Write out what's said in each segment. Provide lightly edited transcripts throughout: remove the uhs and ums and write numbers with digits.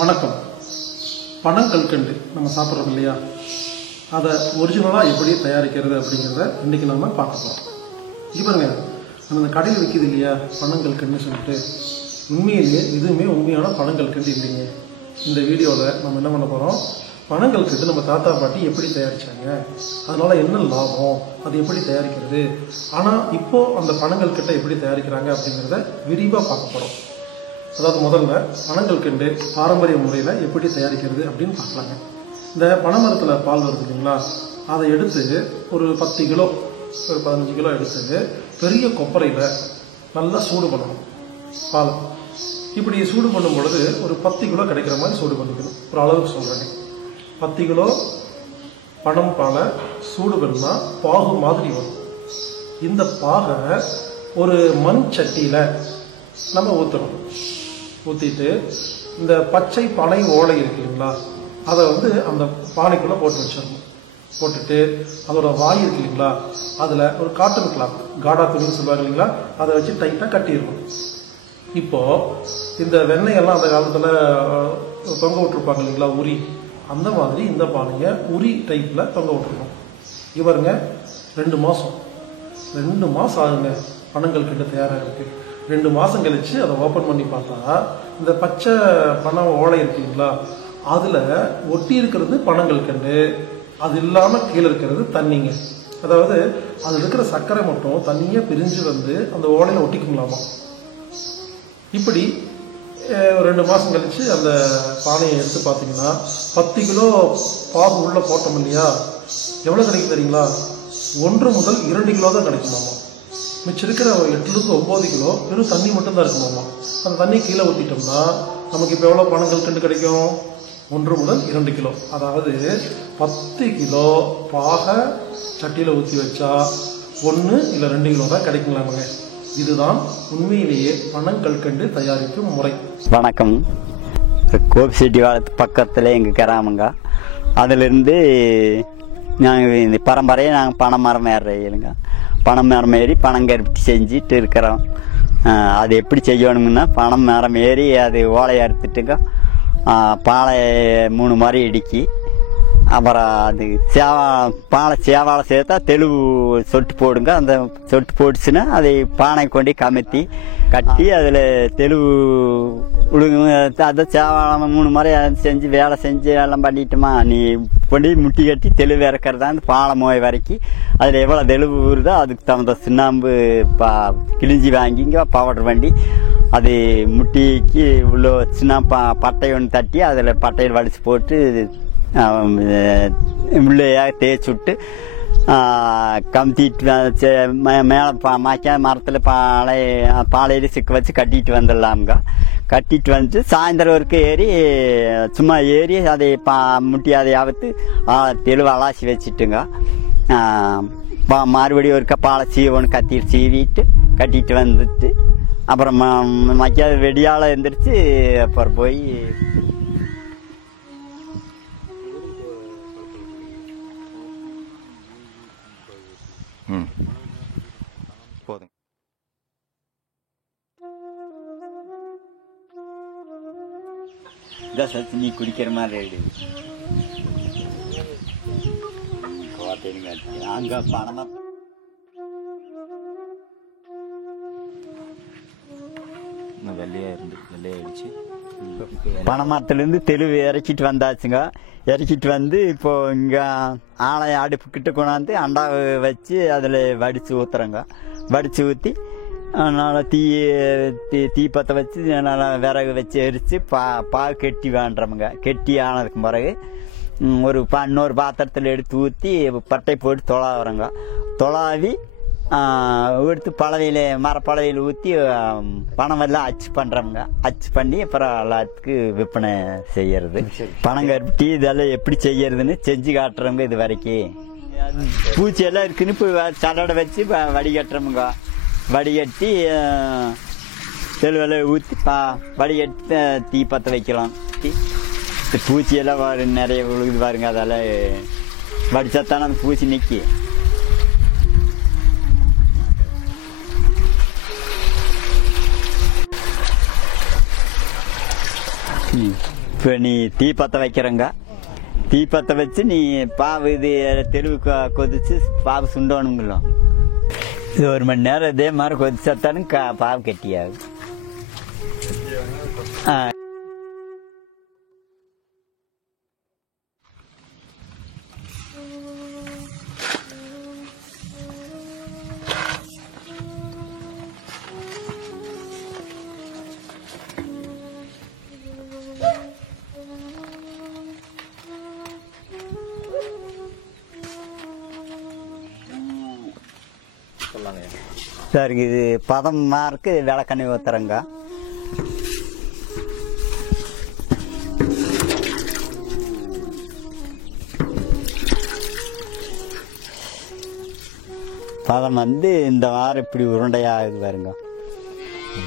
வணக்கம். பனங்கல்கண்டு நம்ம சாப்பிட்றோம் இல்லையா, அதை ஒரிஜினலாக எப்படி தயாரிக்கிறது அப்படிங்கிறத இன்றைக்கி நம்ம பார்க்க போகிறோம். இது பாருங்க, நம்ம இந்த கடையில் விற்கிது இல்லையா பனங்கல்கண்டுன்னு சொல்லிட்டு, உண்மையிலேயே இதுவுமே உண்மையான பனங்கல்கண்டு இல்லைங்க. இந்த வீடியோவில் நம்ம என்ன பண்ண போகிறோம், பனங்கல்கண்டு நம்ம தாத்தா பாட்டி எப்படி தயாரித்தாங்க, அதனால் என்ன லாபம், அது எப்படி தயாரிக்கிறது, ஆனால் இப்போது அந்த பனங்கல்கண்டை எப்படி தயாரிக்கிறாங்க அப்படிங்கிறத விரிவாக பார்க்க போகிறோம். அதாவது முதல்ல பனங்கல்கண்டு பாரம்பரிய முறையில் எப்படி தயாரிக்கிறது அப்படின்னு பார்க்கலாங்க. இந்த பனைமரத்தில் பால் வருது இல்லைங்களா, அதை எடுத்து ஒரு 10 கிலோ ஒரு 15 கிலோ எடுத்து பெரிய கொப்பரையில் நல்லா சூடு பண்ணணும் பால். இப்படி சூடு பண்ணும் பொழுது ஒரு 10 கிலோ கிடைக்கிற மாதிரி சூடு பண்ணிக்கணும். ஒரு அளவுக்கு சொல்கிறேங்க, 10 கிலோ பனம் பாலை சூடு பண்ணால் பாகு மாதிரி வரும். இந்த பாகை ஒரு மண் சட்டியில் நம்ம ஊற்றணும். ஊற்றிட்டு இந்த பச்சை பனை ஓலை இருக்கு இல்லைங்களா, அதை அந்த பானைக்குள்ளே போட்டு வச்சிடணும். போட்டுட்டு அதோட வாய் இருக்கு இல்லைங்களா, அதில் ஒரு காட்டன் கிளாத், காடா துணின்னு சொல்லுவாங்க இல்லைங்களா, அதை வச்சு டைட்டாக கட்டிடணும். இப்போது இந்த வெண்ணெயெல்லாம் அந்த காலத்தில் தொங்க விட்டுருப்பாங்க இல்லைங்களா, உரி, அந்த மாதிரி இந்த பானையை உரி டைப்பில் தொங்க விட்டுருக்கோம். இவருங்க 2 மாதம் ஆகுங்க பனங்கல்கண்டு தயாராக இருக்குது. 2 மாதம் கழித்து அதை ஓப்பன் பண்ணி பார்த்தா இந்த பச்சை பனை ஓலை இருக்குங்களா, அதில் ஒட்டி இருக்கிறது பனங்கல்கண்டு, அது இல்லாமல் கீழே இருக்கிறது தண்ணிங்க. அதாவது அதில் இருக்கிற சர்க்கரை மட்டும் தண்ணியாக பிரிஞ்சு அந்த ஓலையில் ஒட்டிக்குங்களாமா. இப்படி 2 மாதம் கழித்து அந்த பானையை எடுத்து பார்த்தீங்கன்னா 10 கிலோ பாகு உள்ளே போட்டோம் இல்லையா, எவ்வளோ கிடைக்கும் தெரியுங்களா, 1 முதல் 2 கிலோ தான் கிடைக்குமாமா. மிச்சம் இருக்கிற 8-9 கிலோ வெறும் தண்ணி மட்டும்தான் இருக்குமாமா. அந்த தண்ணி கீழே ஊற்றிட்டோம்னா நமக்கு இப்போ எவ்வளோ பனங்கல்கண்டு கிடைக்கும், 1 முதல் 2 கிலோ. அதாவது 10 கிலோ பாகை சட்டியில் ஊற்றி வச்சா 1 இல்லை 2 கிலோ தான் கிடைக்கலாமுங்க. இதுதான் உண்மையிலேயே பனங்கல்கண்டு தயாரிக்கும் முறை. வணக்கம். கோபிச்செட்டிபாளையத்து பக்கத்தில் எங்கள் கிராமங்க. அதிலிருந்து நாங்கள் இந்த பரம்பரையை நாங்கள் பனை மரம் ஏறுறீங்க. பனை மரம் ஏறி பனங்கருப்பட்டி செஞ்சுட்டு இருக்கிறோம். அது எப்படி செய்யணுங்கன்னா, பனை மரம் ஏறி அது ஓலையை அறுத்துட்டுங்க, பாலை 3 மாதிரி இடுக்கி, அப்புறம் அது பாலை சேவாலை சேர்த்தா தெளிவு சொட்டு போடுங்க. அந்த சொட்டு போட்டுச்சுன்னா அதை பானை கொண்டு கமுத்தி கட்டி அதில் தெளிவு விழுங்க. அதை சேவாலை 3 மாதிரி செஞ்சு வேலை செஞ்சு எல்லாம் பண்ணிட்டோமா, நீ கொண்டு முட்டி கட்டி தெளிவு இறக்கிறதா அந்த பாலை மோய் வரைக்கும் அதில் எவ்வளோ தெளிவு வருதோ அதுக்கு தகுந்த சுண்ணாம்பு கிழிஞ்சி வாங்கிங்க பவுடர் வண்டி அது முட்டிக்கு உள்ள சின்ன பட்டை ஒன்று தட்டி அதில் பட்டையில் வடித்து போட்டு உள்ளேயாக தேய்ச்சி விட்டு கமுத்திட்டு மேலே மாய்க்க மரத்தில் பாலையில சிக்க வச்சு கட்டிட்டு வந்துடலாமுங்க. கட்டிட்டு வந்துட்டு சாயந்தரம் வரைக்கும் ஏறி சும்மா ஏறி அதை முட்டி அதை அவுத்து தெளிவு அலாசி வச்சுட்டுங்க. மறுபடியும் ஒருக்கா பாலை சீவனு கத்திட்டு சீவிட்டு கட்டிட்டு வந்துட்டு அப்புறம் மக்காத வெடியால் எழுந்திரிச்சு அப்புறம் போய் போதும். இதான் சத்து நீ குடிக்கிற மாதிரி அங்கே பணமாக வெள்ளையாயிடுச்சு. பனைமரத்துலேருந்து தெளிவு இறக்கிட்டு வந்தாச்சுங்க. இறக்கிட்டு வந்து இப்போது இங்கே ஆலையை அடுப்புக்கிட்ட கொண்டாந்து அண்டாவை வச்சு அதில் வடித்து ஊற்றுறோங்க. வடித்து ஊற்றி நல்லா தீ பற்ற வச்சு நல்லா விறகு வச்சு எரித்து பால் கெட்டி வேண்டுறோமுங்க. கெட்டி ஆனதுக்கு பிறகு இன்னொரு பாத்திரத்தில் எடுத்து ஊற்றி பட்டை போட்டு தொலாவுறோங்க. தொலாவி எடுத்து பழவையில் மரப்பழவையில் ஊற்றி பனமெல்லாம் அச்சு பண்ணுறோமுங்க. அச்சு பண்ணி அப்புறம் எல்லாத்துக்கு விற்பனை செய்கிறது. பனங்கருப்பட்டி இதெல்லாம் எப்படி செய்யறதுன்னு செஞ்சு காட்டுறோங்க. இது வரைக்கும் பூச்சி எல்லாம் இருக்குன்னு இப்போ சடடை வச்சு வடிகட்டுறோமுங்க. வடிகட்டி தெளிவெல்லாம் ஊற்றி வடிகட்டி தீ பற்ற வைக்கலாம். பூச்சியெல்லாம் நிறைய விழுகுது பாருங்க, அதெல்லாம் வடிச்சாத்தானே அந்த பூச்சி நிற்கி. இப்போ நீ தீப்பற்ற வைக்கிறங்க, தீப்பற்ற வச்சு நீ பாவு இது தெருவு கொதிச்சு பாவு சுண்டணுங்களோ. இது 1 மணி நேரம் இதே மாதிரி கொதிச்சாத்தானு பாவு கட்டியாகும். சார் இது பதமா இருக்கு, விளக்கண்ணி ஊத்துறங்க. பதம் வந்து இந்த வாரம் இப்படி உருண்டையாகுது பாருங்க.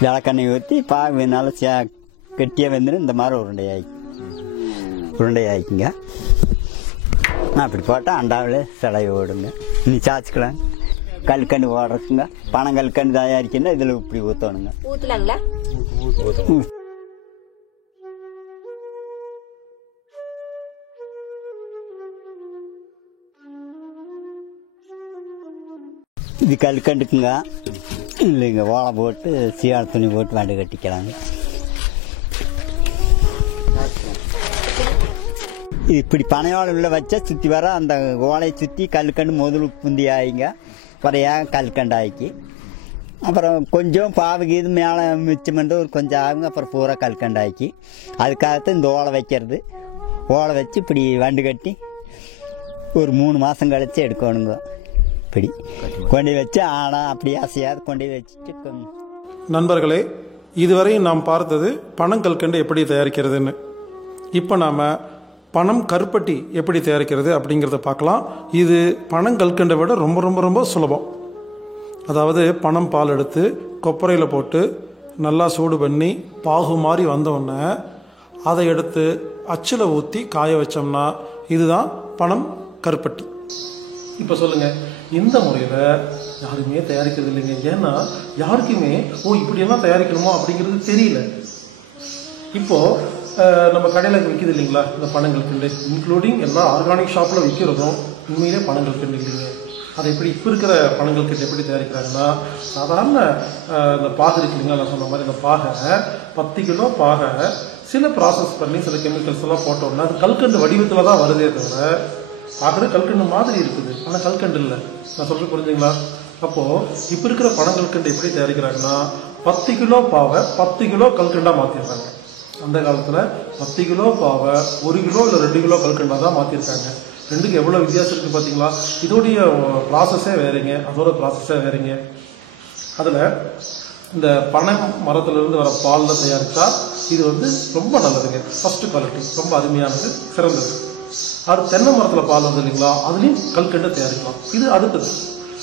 விளக்கண்ணி ஊற்றி பாகு நல்லா கெட்டியாக வந்துடும். இந்த மாதிரி உருண்டையாகிக்குங்க. அப்படி போட்டால் அண்டாவில் சிலை ஓடுங்க. நீ சாச்சிக்கலாம். கல்கண்டு ஓடுறதுங்க, பனங்கல்கண்டு தயாரிக்கணும்னா இதில் இப்படி ஊற்றணுங்க. ஊற்றலாங்களா? இது கல்கண்டுக்குங்க. இல்லைங்க, ஓலை போட்டு சீயாள துணி போட்டு வண்டு கட்டிக்கலாங்க. இப்படி பனையோட உள்ள வச்சா சுற்றி வர அந்த ஓலையை சுற்றி கல்கண்டு முதல் புந்தி ஆகிங்க. அப்புறம் கல்கண்டு ஆக்கி அப்புறம் கொஞ்சம் பாவுக்கு இது மேலே மிச்சம் பண்ணி ஒரு கொஞ்சம் ஆகுங்க. அப்புறம் பூரா கல்கண்டு ஆக்கி அதுக்காகத்தான் இந்த ஓலை வைக்கிறது. ஓலை வச்சு இப்படி வண்டு கட்டி ஒரு 3 மாதம் கழிச்சு எடுக்கணுங்க. இப்படி கொண்டு வச்சு ஆனால் அப்படி ஆசையாக கொண்டு வச்சுட்டு. நண்பர்களே, இதுவரை நாம் பார்த்தது பனங்கல்கண்டு எப்படி தயாரிக்கிறதுன்னு. இப்போ நாம் பனம் கருப்பட்டி எப்படி தயாரிக்கிறது அப்படிங்கிறத பார்க்கலாம். இது பனங்கல்கண்டை விட ரொம்ப ரொம்ப ரொம்ப சுலபம். அதாவது பனம் பால் எடுத்து கொப்பரையில் போட்டு நல்லா சூடு பண்ணி பாகு மாதிரி வந்தோடனே அதை எடுத்து அச்சில் ஊற்றி காய வச்சோம்னா இதுதான் பனம் கருப்பட்டி. இப்போ சொல்லுங்கள், இந்த முறையில் யாருமே தயாரிக்கிறது இல்லைங்க. ஏன்னா யாருக்குமே இப்படியெல்லாம் தயாரிக்கணுமோ அப்படிங்கிறது தெரியல. இப்போது நம்ம கடையில் விற்கிது இல்லைங்களா இந்த பனங்கல்கண்டு, இன்க்ளூடிங் எல்லா ஆர்கானிக் ஷாப்பில் விற்கிறதும் உண்மையிலே பனங்கல்கண்டு இல்லைங்க. அதை எப்படி இப்போ இருக்கிற பனங்கல்கண்டு எப்படி தயாரிக்கிறாங்கன்னா, சாதாரண இந்த பாகு இருக்கு இல்லைங்களா, நான் சொன்ன மாதிரி இந்த பாகை 10 கிலோ பாகை சில ப்ராசஸ் பண்ணி சில கெமிக்கல்ஸ் எல்லாம் போட்டோம்னா அது கல்கண்டு வடிவத்தில் தான் வருதே தவிர பார்க்குறது கல்கண்டு மாதிரி இருக்குது, ஆனால் கல்கண்டு இல்லை. நான் சொல்கிறது புரிஞ்சுங்களா? அப்போது இப்போ இருக்கிற பனங்கல்கண்டு எப்படி தயாரிக்கிறாங்கன்னா 10 கிலோ பாவை 10 கிலோ கல்கண்டாக மாற்றிடுறாங்க. அந்த காலத்தில் 10 கிலோ பாவை 1 கிலோ இல்லை 2 கிலோ கல்கண்டாக தான் மாற்றிருக்காங்க. ரெண்டுக்கு எவ்வளோ வித்தியாசம் இருக்குது பார்த்தீங்களா? இதோடைய ப்ராசஸே வேறுங்க, அதோட ப்ராசஸே வேறுங்க. அதில் இந்த பனை மரத்துலேருந்து வர பாலில் தயாரித்தா இது வந்து ரொம்ப நல்லதுங்க, ஃபஸ்ட்டு குவாலிட்டி, ரொம்ப அருமையானது, சிறந்தது. அது தென்னை மரத்தில் பால் வந்து இல்லைங்களா, அதுலேயும் கல்கண்டு தயாரிக்கலாம். இது அடுத்தது.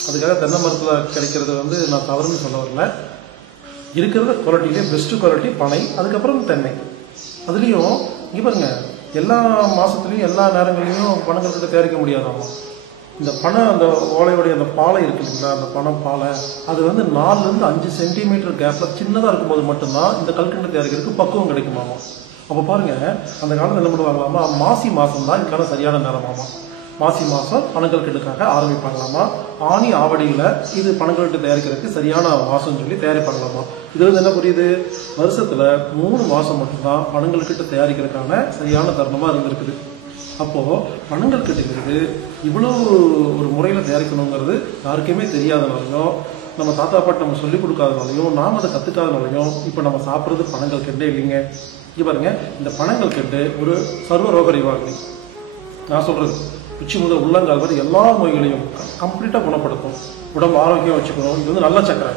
அதுக்காக தென்னை மரத்தில் கிடைக்கிறது வந்து நான் தவறுன்னு சொல்ல வரல. இருக்கிறத குவாலிட்டியிலே பெஸ்ட்டு குவாலிட்டி பனை, அதுக்கப்புறம் தென்னை. அதுலேயும் இங்கே பாருங்க, எல்லா மாதத்துலேயும் எல்லா நேரங்கள்லையும் பனங்கல்கண்டு தயாரிக்க முடியாதாமா. இந்த பனை அந்த ஓலையோடைய அந்த பாலை இருக்கு இல்லைங்களா, அந்த பனை பாலை அது வந்து 4லேருந்து 5 சென்டிமீட்டர் கேப்பில் சின்னதாக இருக்கும்போது மட்டும்தான் இந்த கல்கண்டு தயாரிக்கிறதுக்கு பக்குவம் கிடைக்குமாமா. அப்போ பாருங்கள், அந்த காலத்தில் என்ன பண்ணுவாங்களாமா, மாசி மாதம் தான் இதுக்கான சரியான நேரமாமா. மாசி மாதம் பனங்கல்கண்டுக்காக ஆரம்பிப்பாங்களாமா. ஆனி ஆவடியில் இது பனங்கல்கண்டு தயாரிக்கிறதுக்கு சரியான மாதம் சொல்லி தயாரிப்பாங்களாமா. இது வந்து என்ன புரியுது, வருஷத்தில் 3 மாதம் மட்டும்தான் பனங்கல்கண்டு தயாரிக்கிறதுக்கான சரியான தருணமாக இருந்திருக்குது. அப்போது பனங்கல்கண்டுங்கிறது இவ்வளோ ஒரு முறையில் தயாரிக்கணுங்கிறது யாருக்குமே தெரியாதனாலையும், நம்ம தாத்தா பாட்டு நம்ம சொல்லிக் கொடுக்காதனாலையும், நாம் அதை கற்றுக்காதனாலையும் இப்போ நம்ம சாப்பிட்றது பனங்கல்கண்டே இல்லைங்க. இங்கே பாருங்கள், இந்த பனங்கல்கண்டு ஒரு சர்வ ரோக நிவாரணி. நான் சொல்கிறது உச்சி முதல் உள்ளங்கால் வரை எல்லா நோய்களையும் கம்ப்ளீட்டாக குணப்படுத்தும், உடம்பு ஆரோக்கியம் வச்சுக்கணும். இது வந்து நல்ல சக்கரை,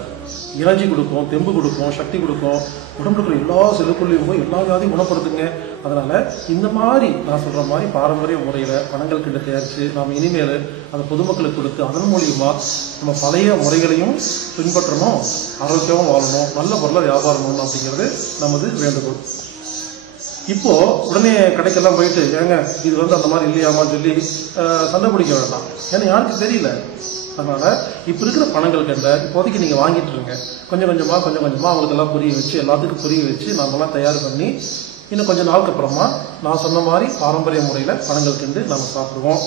எனர்ஜி கொடுக்கும், தெம்பு கொடுக்கும், சக்தி கொடுக்கும், உடம்புக்குள்ள எல்லா செல்லுக்குள்ளையும் போய் எல்லா வியாதியும் குணப்படுத்துங்க. அதனால் இந்த மாதிரி நான் சொல்கிற மாதிரி பாரம்பரிய முறையில் பனங்கல்கண்டு தயாரித்து நாம் இனிமேல் அதை பொதுமக்களுக்கு கொடுத்து அதன் மூலியமாக நம்ம பழைய முறைகளையும் பின்பற்றணும், ஆரோக்கியமாக வாழணும், நல்ல பொருளாக வியாபாரம் பண்ணணும் அப்படிங்கிறது நமது வேண்டுகோள். இப்போது உடனே கடைக்கெல்லாம் போயிட்டு ஏங்க இது வந்து அந்த மாதிரி இல்லையாமான்னு சொல்லி சண்டை பிடிக்க வேண்டாம். ஏன்னா யாருக்கு தெரியல. அதனால் இப்போ இருக்கிற பனங்கல்கண்டை இப்போதைக்கு நீங்கள் வாங்கிட்டு இருங்க. கொஞ்சம் கொஞ்சமாக அவங்களுக்கெல்லாம் புரிய வச்சு, எல்லாத்துக்கும் புரிய வச்சு நம்மளாம் தயார் பண்ணி இன்னும் கொஞ்சம் நாளுக்கு அப்புறமா நான் சொன்ன மாதிரி பாரம்பரிய முறையில் பனங்கற்கண்டு நம்ம சாப்பிடுவோம்.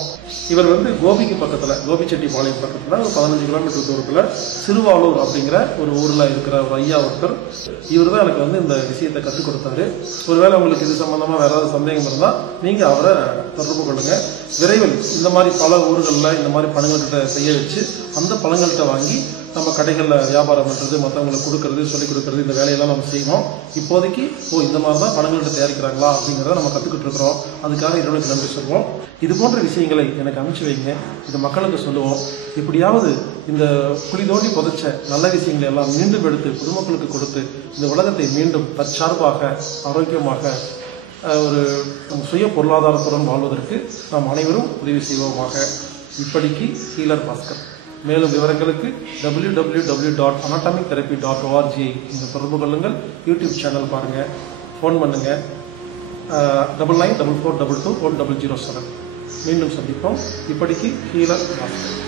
இவர் வந்து கோபிக்கு பக்கத்தில், கோபிச்செட்டிப்பாளையம் பக்கத்தில் ஒரு 15 கிலோமீட்டர் தூரத்தில் சிறுவாலூர் அப்படிங்கிற ஒரு ஊரில் இருக்கிற ஒரு ஐயா ஒருத்தர். இவர் தான் எனக்கு வந்து இந்த விஷயத்தை கற்றுக் கொடுத்தாரு. ஒருவேளை உங்களுக்கு இது சம்பந்தமாக வேற ஏதாவது சந்தேகம் இருந்தால் நீங்கள் அவரை தொடர்பு கொள்ளுங்கள். விரைவில் இந்த மாதிரி பல ஊர்களில் இந்த மாதிரி பனங்கற்கண்டை செய்ய வச்சு அந்த பழங்கள்கிட்ட வாங்கி நம்ம கடைகளில் வியாபாரம் பண்ணுறது, மற்றவங்களுக்கு கொடுக்கறது, சொல்லிக் கொடுக்கறது, இந்த வேலையெல்லாம் நம்ம செய்வோம். இப்போதைக்கு இந்த மாதிரி தான் பனங்கற்கண்டு தயாரிக்கிறாங்களா அப்படிங்கிறத நம்ம கற்றுக்கிட்டு இருக்கிறோம். அதுக்காக இறைவனுக்கு நன்றி சொல்வோம். இது போன்ற விஷயங்களை எனக்கு அனுப்பிச்சு வைங்க, இது மக்களுக்கு சொல்லுவோம். எப்படியாவது இந்த குழி தோண்டி புதைச்ச நல்ல விஷயங்களை எல்லாம் மீண்டும் எடுத்து பொதுமக்களுக்கு கொடுத்து இந்த உலகத்தை மீண்டும் தற்சார்பாக ஆரோக்கியமாக ஒரு சுய பொருளாதாரத்துடன் வாழ்வதற்கு நாம் அனைவரும் உதவி செய்வோமாக. இப்படிக்கு ஹீலர் பாஸ்கர். மேலும் விவரங்களுக்கு www.anatomictherapy.org நீங்கள் தொடர்பு கொள்ளுங்கள். யூடியூப் சேனல் பாருங்கள், ஃபோன் பண்ணுங்கள் 9944221007. மீண்டும் சந்திப்போம். இப்படிக்கு ஹீலர் பாஸ்கர்.